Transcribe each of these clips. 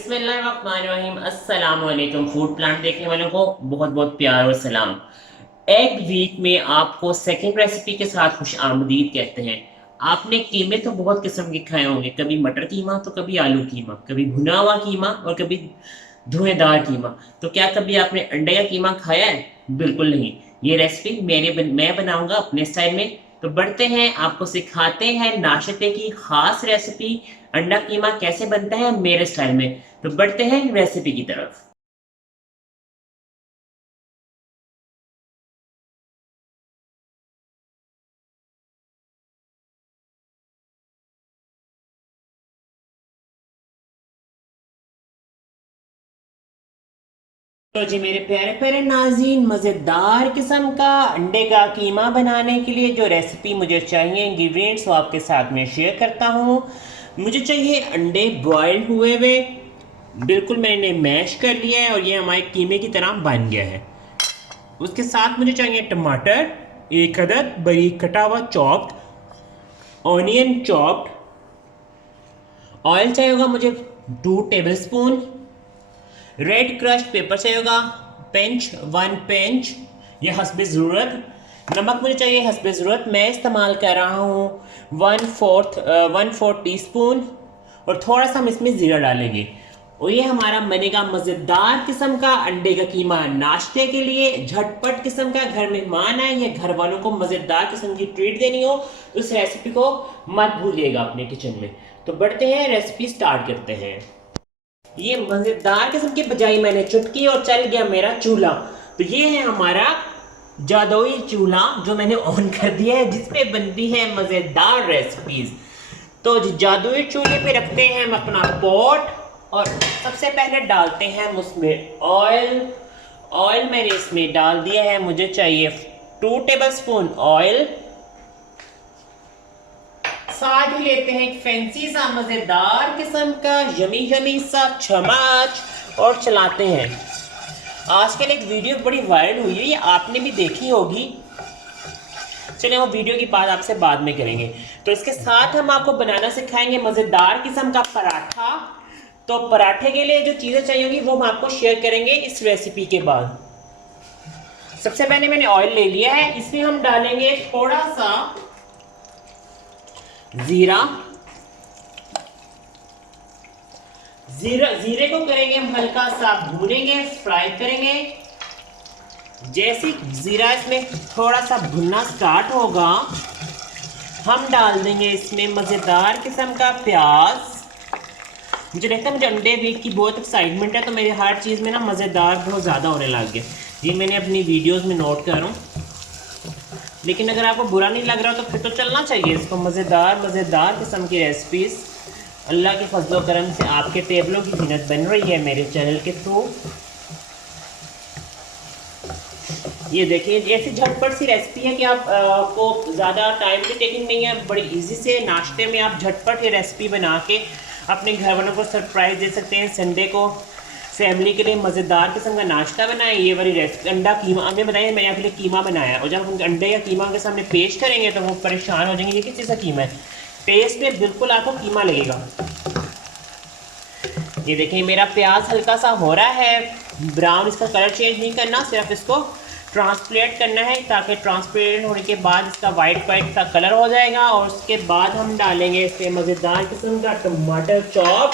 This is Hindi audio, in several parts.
बिस्मिल्लाहिर्रहमानिर्रहीम। अस्सलाम वालेकुम। फूड प्लांट देखने वालों को बहुत बहुत प्यार और सलाम। एग वीक में आपको सेकंड रेसिपी के साथ खुश आमदीद कहते हैं। आपने कीमे तो बहुत किस्म के खाए होंगे, कभी मटर कीमा तो कभी आलू कीमा, कभी भुना हुआ कीमा और कभी धुएंदार कीमा। तो क्या कभी आपने अंडे का कीमा खाया है? बिल्कुल नहीं। ये रेसिपी मैं बनाऊंगा अपने स्टाइल में। तो बढ़ते हैं, आपको सिखाते हैं नाश्ते की खास रेसिपी अंडा कीमा कैसे बनता है मेरे स्टाइल में। तो बढ़ते हैं रेसिपी की तरफ। तो जी मेरे प्यारे प्यारे नाज़रीन, मज़ेदार किस्म का अंडे का कीमा बनाने के लिए जो रेसिपी मुझे चाहिए, इंग्रेडिएंट्स वो आपके साथ में शेयर करता हूँ। मुझे चाहिए अंडे बॉयल हुए हुए, बिल्कुल मैंने मैश कर लिया है और ये हमारे कीमे की तरह बन गया है। उसके साथ मुझे चाहिए टमाटर, एक अदद बारीक कटा हुआ चॉप्ड, ऑनियन चॉप्ड, ऑयल चाहिए होगा मुझे 2 table spoon, red crush paper चाहिए होगा पिंच 1 पिंच, यह हस्बे ज़रूरत। नमक मुझे चाहिए हस्बे ज़रूरत, मैं इस्तेमाल कर रहा हूँ 1/4 टीस्पून। और थोड़ा सा हम इसमें ज़ीरा डालेंगे और ये हमारा बनेगा मज़ेदार किस्म का अंडे का कीमा। नाश्ते के लिए झटपट किस्म का, घर मेहमान आए या घर वालों को मज़ेदार किस्म की ट्रीट देनी हो तो इस रेसिपी को मत भूलिएगा अपने किचन में। तो बढ़ते हैं, रेसिपी स्टार्ट करते हैं। ये मजेदार किस्म की बजाई मैंने चुटकी और चल गया मेरा चूल्हा। तो ये है हमारा जादुई चूल्हा जो मैंने ऑन कर दिया है, जिसमें बनती है मजेदार रेसिपीज। तो जादुई चूल्हे पे रखते हैं हम अपना पॉट और सबसे पहले डालते हैं हम उसमें ऑयल। ऑयल मैंने इसमें डाल दिया है, मुझे चाहिए 2 टेबल स्पून ऑयल। साथ ही लेते हैं एक फैंसी सा मजेदार किस्म का यमी यमी सा चम्मच और चलाते हैं। आजकल एक वीडियो बड़ी वायरल हुई है, ये आपने भी देखी होगी। चलिए वो वीडियो की बात आपसे बाद में करेंगे। तो इसके साथ हम आपको बनाना सिखाएंगे मजेदार किस्म का पराठा। तो पराठे के लिए जो चीज़ें चाहिए होगी वो हम आपको शेयर करेंगे इस रेसिपी के बाद। सबसे पहले मैंने ऑयल ले लिया है, इसमें हम डालेंगे थोड़ा सा जीरा। जीरे को करेंगे हम हल्का सा भूनेंगे, फ्राई करेंगे। जैसे जीरा इसमें थोड़ा सा भुनना स्टार्ट होगा, हम डाल देंगे इसमें मज़ेदार किस्म का प्याज। मुझे लगता है मुझे अंडे वीक की बहुत एक्साइटमेंट है, तो मेरी हर चीज़ में ना मज़ेदार बहुत ज़्यादा होने लग गया। ये मैंने अपनी वीडियोस में नोट कर रहा हूँ, लेकिन अगर आपको बुरा नहीं लग रहा तो फिर तो चलना चाहिए इसको। मज़ेदार किस्म की रेसिपीज़ अल्लाह के फजलो करम से आपके टेबलों की जीनत बन रही है मेरे चैनल के थ्रू। ये देखिए, ऐसी झटपट सी रेसिपी है कि आपको ज़्यादा टाइम भी टेकिंग नहीं है, बड़ी इजी से नाश्ते में आप झटपट ये रेसिपी बना के अपने घर वालों को सरप्राइज़ दे सकते हैं। संडे को फैमिली के लिए मज़ेदार किस्म का नाश्ता बनाएं। ये वाली रेसिपी अंडा कीमा, हमें बताइए मैंने आपके लिए कीमा बनाया और जब हम अंडे या कीमा के सामने पेश करेंगे तो वो परेशान हो जाएंगे, ये किस चीज़ का कीमा है। टेस्ट में बिल्कुल आपको कीमा लगेगा। ये देखिए मेरा प्याज हल्का सा हो रहा है ब्राउन, इसका कलर चेंज नहीं करना, सिर्फ इसको ट्रांसप्लेट करना है, ताकि ट्रांसपेरेंट होने के बाद इसका वाइट सा कलर हो जाएगा। और उसके बाद हम डालेंगे इसमें मज़ेदार किस्म का टमाटर चॉप।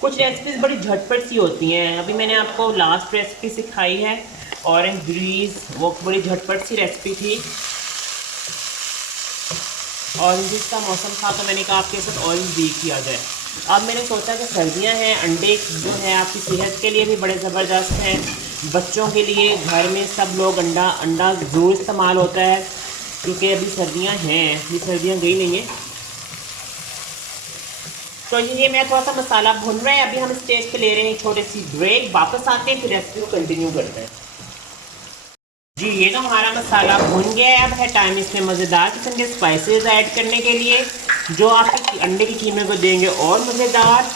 कुछ रेसिपीज़ बड़ी झटपट सी होती हैं, अभी मैंने आपको लास्ट रेसिपी सिखाई है ऑरेंज ग्रीज, वो बड़ी झटपट सी रेसिपी थी। ऑरेंज का मौसम था तो मैंने कहा आपके साथ ऑरेंज भी किया जाए। अब मैंने सोचा कि सर्दियां हैं, अंडे जो है आपकी सेहत के लिए भी बड़े ज़बरदस्त हैं, बच्चों के लिए घर में सब लोग अंडा ज़रूर इस्तेमाल होता है, क्योंकि अभी सर्दियां हैं, अभी सर्दियां गई नहीं हैं। तो ये मैं थोड़ा सा मसाला भून रहे हैं, अभी हम स्टेज पे ले रहे हैं छोटी सी ब्रेक, वापस आते हैं फिर रेसिपी को कंटिन्यू करते हैं। जी ये तो हमारा मसाला भुन गया है, अब है टाइम इसमें मज़ेदार किस्म के स्पाइसेस ऐड करने के लिए, जो आपके अंडे की कीमे को देंगे और मज़ेदार।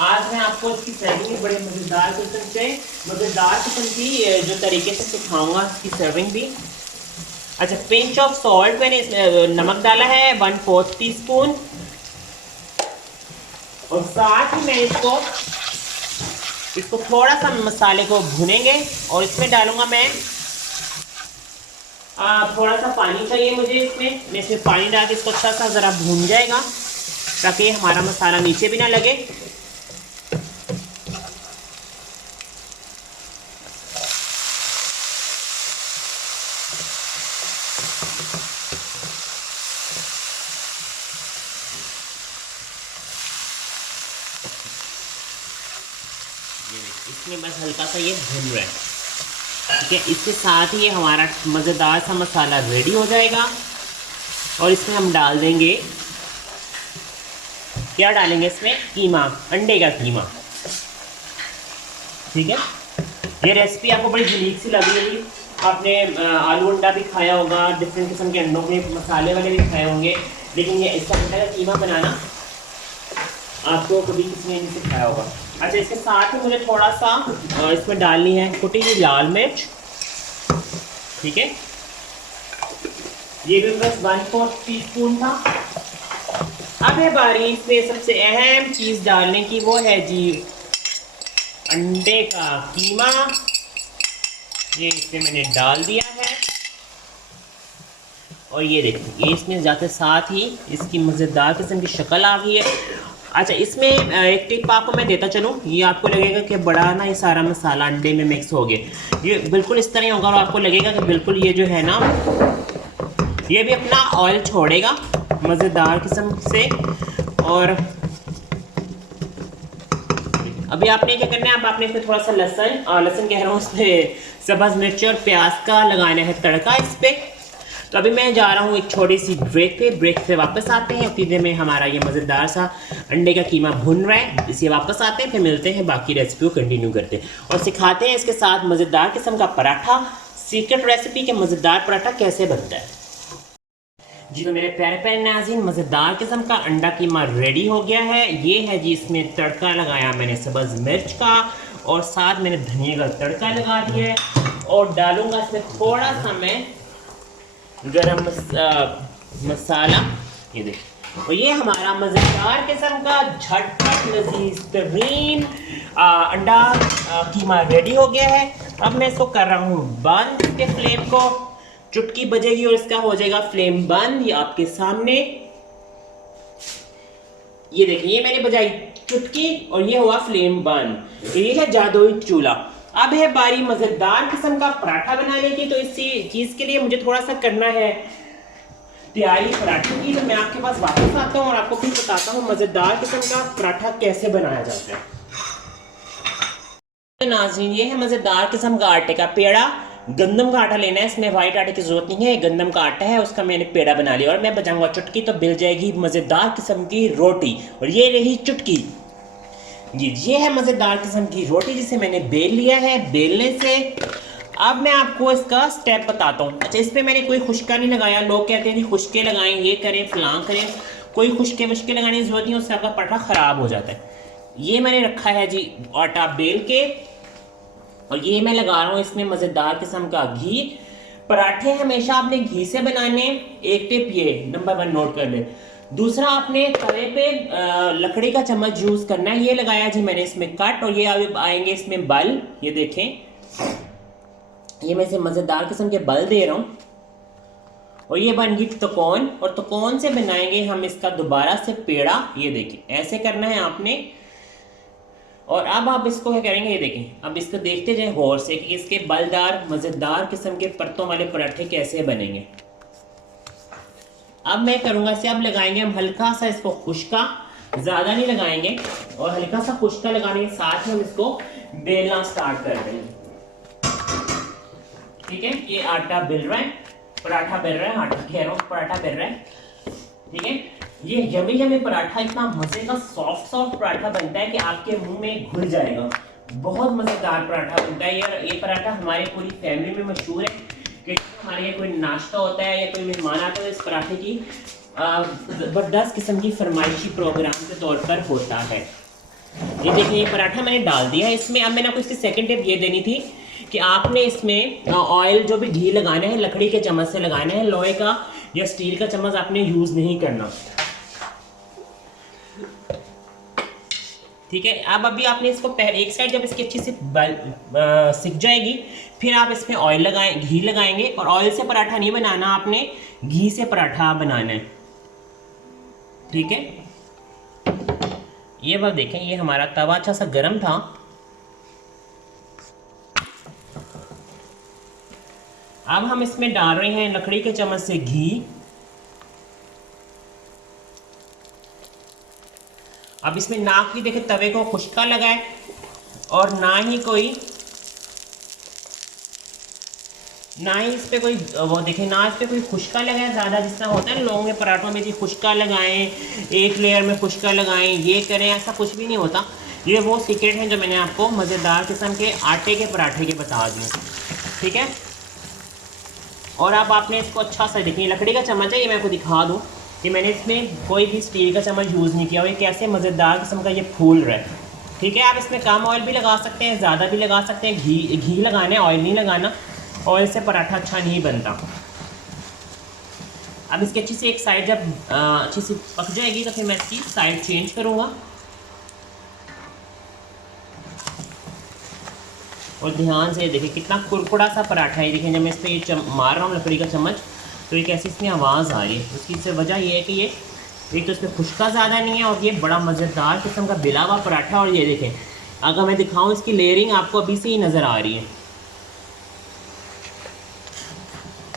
आज मैं आपको इसकी सर्विंग बड़े मज़ेदार किस्म की जो तरीके से सिखाऊंगा इसकी सर्विंग भी। अच्छा, पिंच ऑफ सॉल्ट मैंने इसमें नमक डाला है 1/4 टीस्पून। और साथ ही मैं इसको थोड़ा सा मसाले को भूनेंगे और इसमें डालूंगा मैं थोड़ा सा पानी चाहिए मुझे। मैं इसमें पानी डाल के इसको अच्छा सा ज़रा भून जाएगा ताकि हमारा मसाला नीचे भी ना लगे। इसमें बस हल्का सा ये भून रहा है, ठीक है। इसके साथ ही हमारा मज़ेदार सा मसाला रेडी हो जाएगा। और इसमें हम डाल देंगे, क्या डालेंगे इसमें, कीमा, अंडे का कीमा, ठीक है। ये रेसिपी आपको बड़ी यूनिक सी लगी होगी। आपने आलू अंडा भी खाया होगा, डिफरेंट किस्म के अंडों के मसाले वाले भी खाए होंगे, लेकिन ये इसका अंडे का कीमा बनाना आपको कभी किसी ने नहीं सिखाया होगा। अच्छा, इसके साथ ही मुझे थोड़ा सा इसमें डालनी है कुटी हुई लाल मिर्च, ठीक है। ये भी बस 1/4 टीस्पून था। अब है बारी इसमें सबसे अहम चीज़ डालने की, वो है जी अंडे का कीमा। ये इसमें मैंने डाल दिया है और ये देखिए ये इसमें जाते साथ ही इसकी मज़ेदार किस्म की शक्ल आ गई है। अच्छा, इसमें एक टिप आपको मैं देता चलूँ, ये आपको लगेगा कि बड़ा ना ये सारा मसाला अंडे में मिक्स हो गया, ये बिल्कुल इस तरह होगा और आपको लगेगा कि बिल्कुल ये जो है ना ये भी अपना ऑयल छोड़ेगा मज़ेदार किस्म से। और अभी आपने क्या करना है, अब आपने इसमें थोड़ा सा लहसुन कह रहा हूँ, उसमें सब्ज़ मिर्च और प्याज का लगाना है तड़का इस पर। तो अभी मैं जा रहा हूँ एक छोटी सी ब्रेक से वापस आते हैं। उतने में हमारा ये मज़ेदार सा अंडे का कीमा भुन रहा है, इसे वापस आते हैं, फिर मिलते हैं, बाकी रेसिपी को कंटिन्यू करते हैं और सिखाते हैं इसके साथ मज़ेदार किस्म का पराठा, सीक्रेट रेसिपी के मज़ेदार पराठा कैसे बनता है। जी तो मेरे प्यारे प्यारे नाज़रीन, मज़ेदार किस्म का अंडा कीमा रेडी हो गया है। ये है जी, इसमें तड़का लगाया मैंने सब्ज़ मिर्च का और साथ मैंने धनिया का तड़का लगा दिया है और डालूंगा इसमें थोड़ा सा मैं गरम मसाला, ये देखिए। और ये हमारा मज़ेदार किस्म का झटपट लजीज तरीन अंडा कीमा रेडी हो गया है। अब मैं इसको कर रहा हूँ बंद, इसके फ्लेम को, चुटकी बजेगी और इसका हो जाएगा फ्लेम बंद। ये आपके सामने, ये देखिए ये मैंने बजाई चुटकी और ये हुआ फ्लेम बंद। ये है जादुई चूल्हा। अब है बारी मज़ेदार किस्म का पराठा बनाने की। तो इसी चीज़ के लिए मुझे थोड़ा सा करना है तैयारी पराठे की। तो मैं आपके पास वापस आता हूँ और आपको फिर बताता हूँ मज़ेदार किस्म का पराठा कैसे बनाया जाता है। तो नाज़रीन, ये है मज़ेदार किस्म का आटे का पेड़ा। गंदम का आटा लेना है, इसमें वाइट आटे की जरूरत नहीं है, गंदम का आटा है, उसका मैंने पेड़ा बना लिया और मैं बजाऊंगा चुटकी तो मिल जाएगी मज़ेदार किस्म की रोटी। और ये रही चुटकी जी, ये है मज़ेदार किस्म की रोटी जिसे मैंने बेल लिया है। बेलने से अब मैं आपको इसका स्टेप बताता हूँ। अच्छा, इस पर मैंने कोई खुशका नहीं लगाया। लोग कहते हैं कि खुशके लगाएं, ये करें, फलां करें, कोई खुशके मुश्के लगाने की जरूरत नहीं, उससे आपका पराठा ख़राब हो जाता है। ये मैंने रखा है जी आटा बेल के और ये मैं लगा रहा हूँ इसमें मज़ेदार किस्म का घी। पराठे हमेशा आपने घी से बनाने, एक टिप ये नंबर 1 नोट कर ले। दूसरा, आपने तवे पे लकड़ी का चम्मच यूज़ करना है। ये लगाया जी मैंने इसमें कट और ये अब आएंगे इसमें बल, ये देखें, ये मैं इसे मज़ेदार किस्म के बल दे रहा हूँ और ये बन गई तकोन। और तकोन से बनाएंगे हम इसका दोबारा से पेड़ा। ये देखिए ऐसे करना है आपने। और अब आप इसको क्या करेंगे, ये देखें, अब इसको देखते जाए गौर से कि इसके बलदार मज़ेदार किस्म के परतों वाले पराठे कैसे बनेंगे। अब मैं करूँगा इसे, अब लगाएंगे हम हल्का सा इसको खुश्का, ज़्यादा नहीं लगाएंगे, और हल्का सा खुश्का लगाने के साथ ही हम इसको बेलना स्टार्ट कर देंगे। ठीक है, ये आटा बेल रहा है, पराठा बेल रहा है, आटा कह रहा हूँ, पराठा बेल रहा है। ठीक है, ये यमी यमी पराठा इतना मजे का सॉफ्ट पराठा बनता है कि आपके मुंह में घुल जाएगा। बहुत मज़ेदार पराठा बनता है। ये पराठा हमारी पूरी फैमिली में मशहूर है कि हमारे यहाँ कोई नाश्ता होता है या कोई मेहमान आता है, इस पराठे की ज़बरदस्त किस्म की फरमाइशी प्रोग्राम के तौर पर होता है। ये देखिए, ये पराठा मैंने डाल दिया है इसमें। अब मैंने आपको इसकी सेकंड टिप ये देनी थी कि आपने इसमें ऑयल जो भी घी लगाना है लकड़ी के चम्मच से लगाना है, लोहे का या स्टील का चम्मच आपने यूज़ नहीं करना। ठीक है। अब अभी आपने इसको एक साइड जब इसकी अच्छी से सिक जाएगी, फिर आप इसमें ऑयल लगाएं, घी लगाएंगे। और ऑयल से पराठा नहीं बनाना, आपने घी से पराठा बनाना है। ठीक है। ये बात देखें, ये हमारा तवा अच्छा सा गर्म था। अब हम इसमें डाल रहे हैं लकड़ी के चम्मच से घी। अब इसमें ना ही देखें तवे को खुश्का लगाए और ना ही इस पे कोई वो देखें, ना इस पे कोई खुश्का लगाए ज़्यादा, जिस तरह होता है लोगों के पराठों में जी खुश्का लगाएं, एक लेयर में खुश्का लगाएं, ये करें, ऐसा कुछ भी नहीं होता। ये वो सीक्रेट है जो मैंने आपको मज़ेदार किस्म के आटे के पराठे के बता दिए। ठीक है। और अब आपने इसको अच्छा सा देखिए, लकड़ी का चम्मच है, ये मैं आपको दिखा दूँ कि मैंने इसमें कोई भी स्टील का चम्मच यूज़ नहीं किया। और ये कैसे मज़ेदार किस्म का ये फूल रहा है। ठीक है। आप इसमें कम ऑयल भी लगा सकते हैं, ज़्यादा भी लगा सकते हैं। घी लगाना है, ऑयल नहीं लगाना। ऑयल से पराठा अच्छा नहीं बनता। अब इसकी अच्छी से एक साइड जब अच्छी सी पक जाएगी तो फिर मैं इसकी साइड चेंज करूँगा। और ध्यान से देखिए कितना कुरकुरा सा पराठा है। देखिए जब मैं इस पर ये मार रहा हूँ लकड़ी का चम्मच, तो ये कैसी इसमें आवाज़ आ रही है। उसकी से वजह ये है कि ये एक तो इसमें खुश्का ज़्यादा नहीं है और ये बड़ा मज़ेदार किस्म का बिला हुआ पराठा। और ये देखें, अगर मैं दिखाऊँ इसकी लेयरिंग आपको अभी से ही नज़र आ रही है।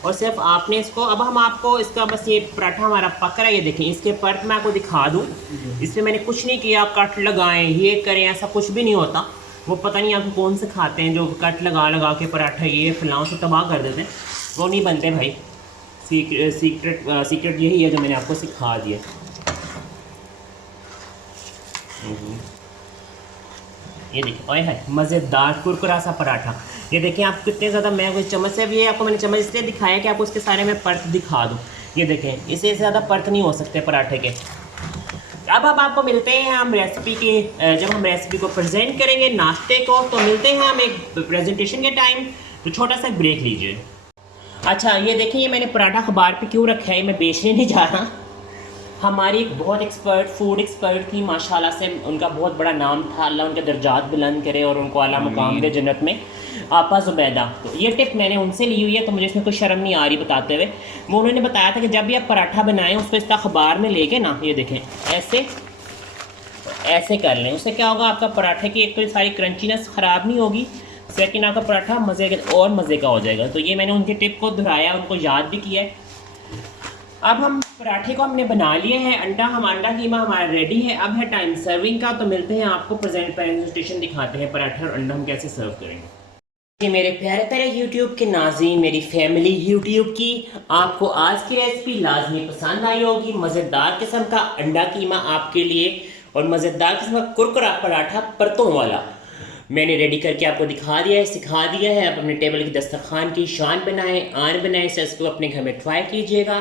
और सिर्फ आपने इसको, अब हम आपको इसका बस ये पराठा हमारा पक रहा है। ये देखें इसके परत मैं आपको दिखा दूँ, इसमें मैंने कुछ नहीं किया। कट लगाएं, ये करें, ऐसा कुछ भी नहीं होता। वो पता नहीं आपको कौन से खाते हैं जो कट लगा के पराठा ये फलाओं से तबाह कर देते हैं, वो नहीं बनते भाई। सीक्रेट यही है जो मैंने आपको सिखा दिया। ये देखिए, ओए है मज़ेदार कुरकुरा सा पराठा। ये देखिए आप कितने ज़्यादा, मैं कोई चम्मच से भी है आपको मैंने चम्मच इसलिए दिखाया कि आपको उसके सारे में परत दिखा दूँ। ये देखें, इससे ज़्यादा परत नहीं हो सकते पराठे के। अब आपको मिलते हैं हम रेसिपी के, जब हम रेसिपी को प्रेजेंट करेंगे नाश्ते को, तो मिलते हैं हम एक प्रेजेंटेशन के टाइम। तो छोटा सा ब्रेक लीजिए। अच्छा ये देखिए, ये मैंने पराठा अखबार पे क्यों रखा है, मैं बेचने नहीं जा रहा। हमारी एक बहुत एक्सपर्ट फूड एक्सपर्ट थी, माशाल्लाह से उनका बहुत बड़ा नाम था, अल्लाह उनके दर्जात बुलंद करे और उनको आला मुकाम दे जन्नत में, आपा ज़ुबैदा। तो ये टिप मैंने उनसे ली हुई है, तो मुझे इसमें कोई शर्म नहीं आ रही बताते हुए। वो उन्होंने बताया था कि जब भी आप पराठा बनाएं उसको इस अखबार में लेके ना, ये देखें ऐसे कर लें। उससे क्या होगा, आपका पराठे की एक तो सारी क्रंचीनेस ख़राब नहीं होगी, सेकंड आपका पराठा मज़े का हो जाएगा। तो ये मैंने उनकी टिप को दोहराया, उनको याद भी किया है। अब हम पराठे को हमने बना लिए हैं, अंडा कीमा हमारा रेडी है। अब है टाइम सर्विंग का, तो मिलते हैं आपको प्रेजेंटेशन दिखाते हैं पराठे और अंडा हम कैसे सर्व करेंगे। मेरे प्यारे प्यारे यूट्यूब के नाज़रीन, मेरी फैमिली यूट्यूब की, आपको आज की रेसिपी लाजमी पसंद आई होगी। मज़ेदार किस्म का अंडा कीमा आपके लिए और मज़ेदार किस्म का कुरकुरा पराठा परतों वाला मैंने रेडी करके आपको दिखा दिया है, सिखा दिया है। आप अपने टेबल की दस्तरखान की शान बनाएं, आन बनाएं, से इसको अपने घर में ट्राई कीजिएगा।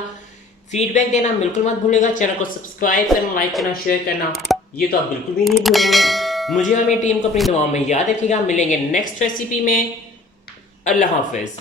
फीडबैक देना बिल्कुल मत भूलिएगा। चैनल को सब्सक्राइब करना, लाइक करना, शेयर करना, ये तो आप बिल्कुल भी नहीं भूलेंगे। मुझे और मेरी टीम को अपनी दुआओं में याद रखिएगा। मिलेंगे नेक्स्ट रेसिपी में। अल्लाह हाफिज़।